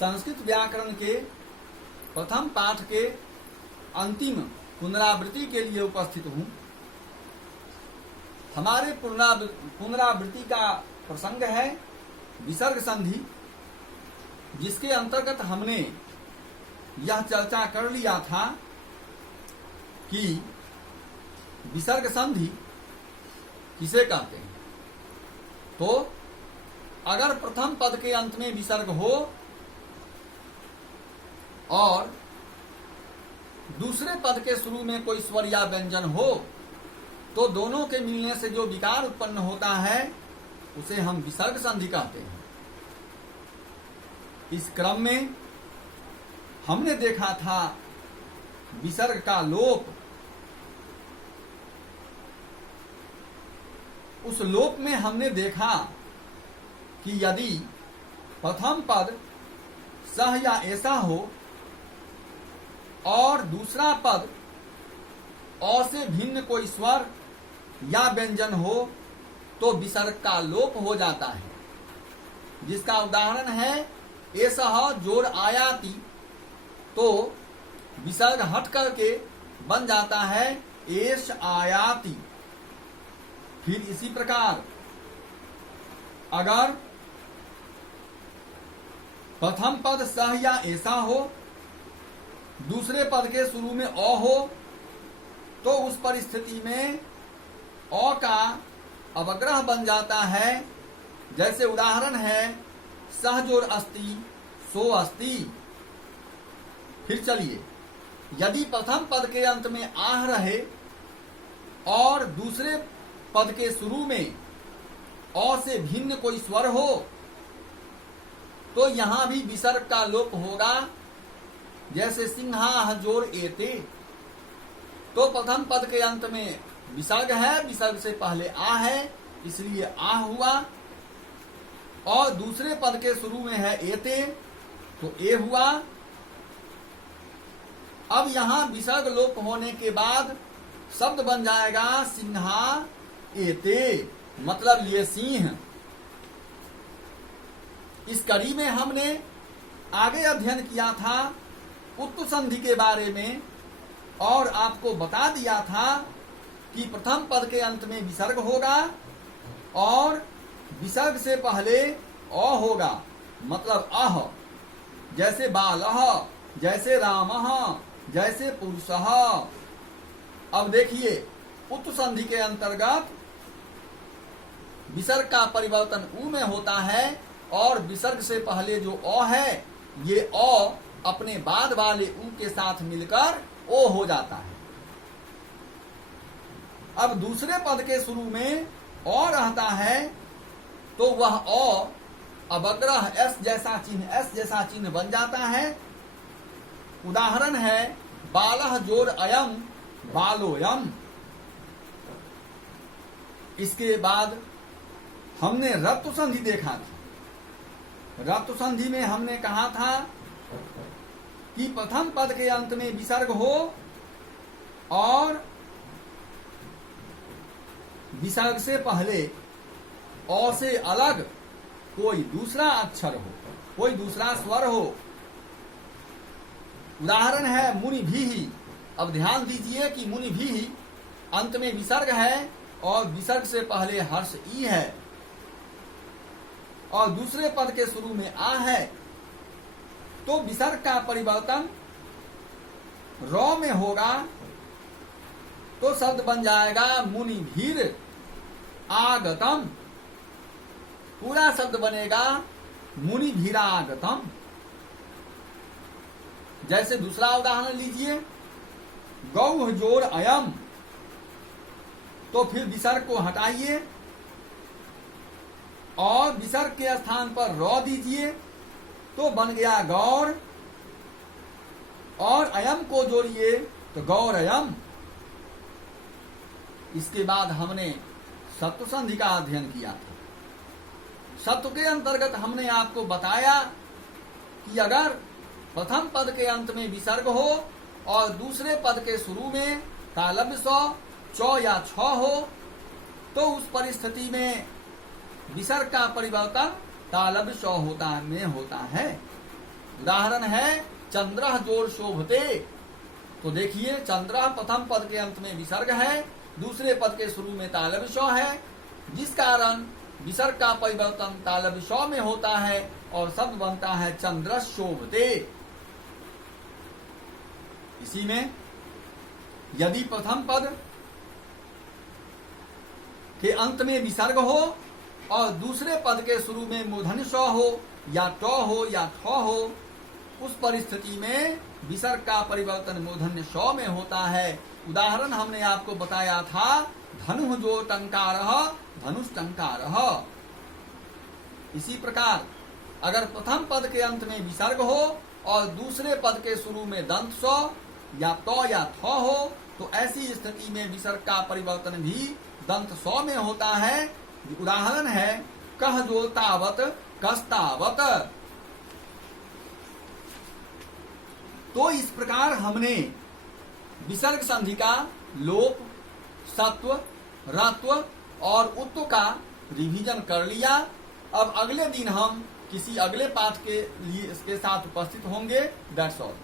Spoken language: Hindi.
संस्कृत व्याकरण के प्रथम पाठ के अंतिम पुनरावृत्ति के लिए उपस्थित हूँ। हमारे पुनरावृत्ति का प्रसंग है विसर्ग संधि, जिसके अंतर्गत हमने यह चर्चा कर लिया था कि विसर्ग संधि किसे कहते हैं। तो अगर प्रथम पद के अंत में विसर्ग हो और दूसरे पद के शुरू में कोई स्वर या व्यंजन हो, तो दोनों के मिलने से जो विकार उत्पन्न होता है उसे हम विसर्ग संधि कहते हैं। इस क्रम में हमने देखा था विसर्ग का लोप। उस लोप में हमने देखा कि यदि प्रथम पद सह या ऐसा हो और दूसरा पद अ से भिन्न कोई स्वर या व्यंजन हो तो विसर्ग का लोप हो जाता है, जिसका उदाहरण है एसह जोर आयाति। तो विसर्ग हट करके बन जाता है एष आयाति। फिर इसी प्रकार अगर प्रथम पद सह या ऐसा हो, दूसरे पद के शुरू में अ हो, तो उस परिस्थिति में अ का अवग्रह बन जाता है। जैसे उदाहरण है सहजोर अस्ति सो अस्ति। फिर चलिए, यदि प्रथम पद के अंत में आह रहे और दूसरे पद के शुरू में अ से भिन्न कोई स्वर हो, तो यहां भी विसर्ग का लोप होगा। जैसे सिंहा जोर एते। तो प्रथम पद के अंत में विसर्ग है, विसर्ग से पहले आ है, इसलिए आ हुआ। और दूसरे पद के शुरू में है एते, तो ए हुआ। अब यहां विसर्ग लोप होने के बाद शब्द बन जाएगा सिंहा एते, मतलब लिए सिंह। इस कड़ी में हमने आगे अध्ययन किया था उत्तु संधि के बारे में और आपको बता दिया था कि प्रथम पद के अंत में विसर्ग होगा और विसर्ग से पहले अ होगा, मतलब अह। जैसे बालह, जैसे रामः, जैसे पुरुषः। अब देखिए, उत्तु संधि के अंतर्गत विसर्ग का परिवर्तन उ में होता है और विसर्ग से पहले जो अ है, ये अ अपने बाद वाले उ के साथ मिलकर ओ हो जाता है। अब दूसरे पद के शुरू में अ रहता है, तो वह अ अवग्रह एस जैसा चिन्ह बन जाता है। उदाहरण है बालह जोर अयम बालोयम। इसके बाद हमने रत्तु संधि देखा था। रत्तु संधि में हमने कहा था कि प्रथम पद के अंत में विसर्ग हो और विसर्ग से पहले अ से अलग कोई दूसरा अक्षर हो, कोई दूसरा स्वर हो। उदाहरण है मुनि भी। अब ध्यान दीजिए कि मुनि भी अंत में विसर्ग है और विसर्ग से पहले हर्ष ई है और दूसरे पद के शुरू में आ है, तो विसर्ग का परिवर्तन र में होगा। तो शब्द बन जाएगा मुनि भीर आगतम। पूरा शब्द बनेगा मुनि भीरागतम। जैसे दूसरा उदाहरण लीजिए, गौ जोर अयम। तो फिर विसर्ग को हटाइए और विसर्ग के स्थान पर र दीजिए, तो बन गया गौर। और अयम को जोड़िए तो गौर अयम। इसके बाद हमने सत्व संधि का अध्ययन किया था। सत्व के अंतर्गत हमने आपको बताया कि अगर प्रथम पद के अंत में विसर्ग हो और दूसरे पद के शुरू में तालव्य च या छ हो, तो उस परिस्थिति में विसर्ग का परिवर्तन तालव्य स होता है। उदाहरण है चंद्रः जोर शोभते। तो देखिए चंद्रः प्रथम पद के अंत में विसर्ग है, दूसरे पद के शुरू में तालव्य श है, जिस कारण विसर्ग का परिवर्तन तालव्य श में होता है और शब्द बनता है चंद्रः शोभते। इसी में यदि प्रथम पद के अंत में विसर्ग हो और दूसरे पद के शुरू में मूर्धन्य श हो या ट हो या थ हो, उस परिस्थिति में विसर्ग का परिवर्तन मूर्धन्य श में होता है। उदाहरण हमने आपको बताया था धनु जो टंकारः धनुष टंकारः। इसी प्रकार अगर प्रथम पद के अंत में विसर्ग हो और दूसरे पद के शुरू में दंत स या ट या थ हो, तो ऐसी स्थिति में विसर्ग का परिवर्तन भी दंत स में होता है। उदाहरण है कह जो तावत कस्तावत। तो इस प्रकार हमने विसर्ग संधि का लोप, सत्व, रत्व और उत्व का रिवीजन कर लिया। अब अगले दिन हम किसी अगले पाठ के लिए इसके साथ उपस्थित होंगे। That's all.